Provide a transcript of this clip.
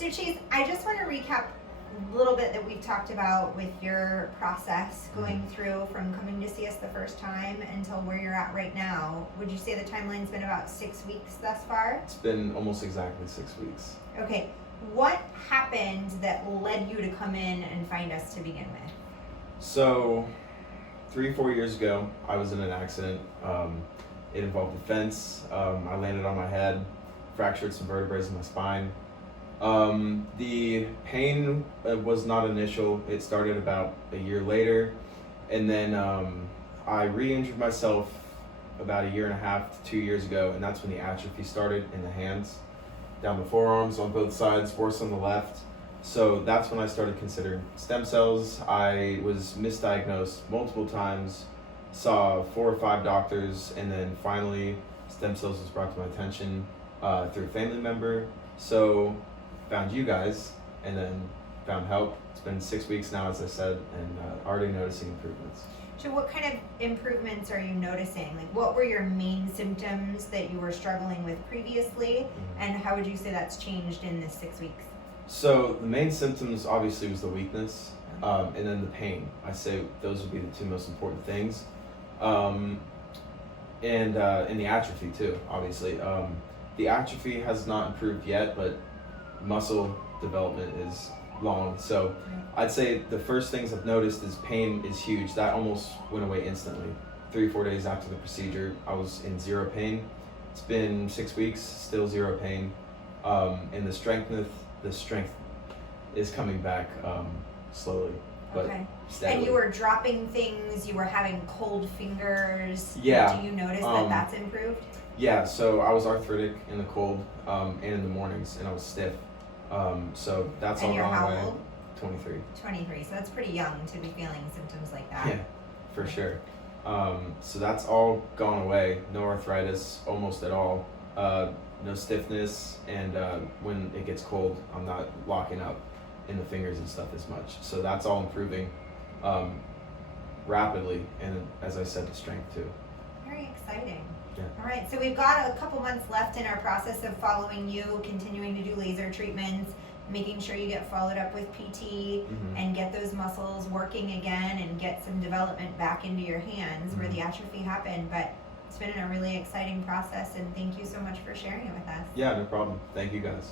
So Chase, I just want to recap a little bit that we've talked about with your process going through from coming to see us the first time until where you're at right now. Would you say the timeline's been about 6 weeks thus far? It's been almost exactly 6 weeks. Okay. What happened that led you to come in and find us to begin with? So 3-4 years ago, I was in an accident. It involved a fence. I landed on my head, fractured some vertebrae in my spine. The pain was not initial. It started about a year later, and then I re-injured myself about 1.5 to 2 years ago, and that's when the atrophy started in the hands, down the forearms on both sides, worse on the left. So that's when I started considering stem cells. I was misdiagnosed multiple times, saw 4 or 5 doctors, and then finally stem cells was brought to my attention through a family member. So found you guys, and then found help. It's been 6 weeks now, as I said, and already noticing improvements. So what kind of improvements are you noticing? Like, what were your main symptoms that you were struggling with previously, and how would you say that's changed in this 6 weeks? So the main symptoms obviously was the weakness, and then the pain. I say those would be the 2 most important things, and the atrophy too, obviously. The atrophy has not improved yet, but muscle development is long. So I'd say the first things I've noticed is pain is huge. That almost went away instantly. 3-4 days after the procedure, I was in 0 pain. It's been 6 weeks, still 0 pain, and the strength is coming back slowly, but steadily. And you were dropping things, you were having cold fingers. Yeah. Do you notice that that's improved? Yeah, so I was arthritic in the cold and in the mornings, and I was stiff. So that's all gone away. And you're how old? 23. 23, so that's pretty young to be feeling symptoms like that. Yeah, for sure. So that's all gone away. No arthritis, almost at all. No stiffness, and when it gets cold, I'm not locking up in the fingers and stuff as much. So that's all improving rapidly, and as I said, the strength too. Very exciting. Yeah. All right, so we've got a couple months left in our process of following you, continuing to do laser treatments, making sure you get followed up with PT and get those muscles working again and get some development back into your hands where the atrophy happened. But it's been a really exciting process, and thank you so much for sharing it with us. Yeah, no problem. Thank you guys.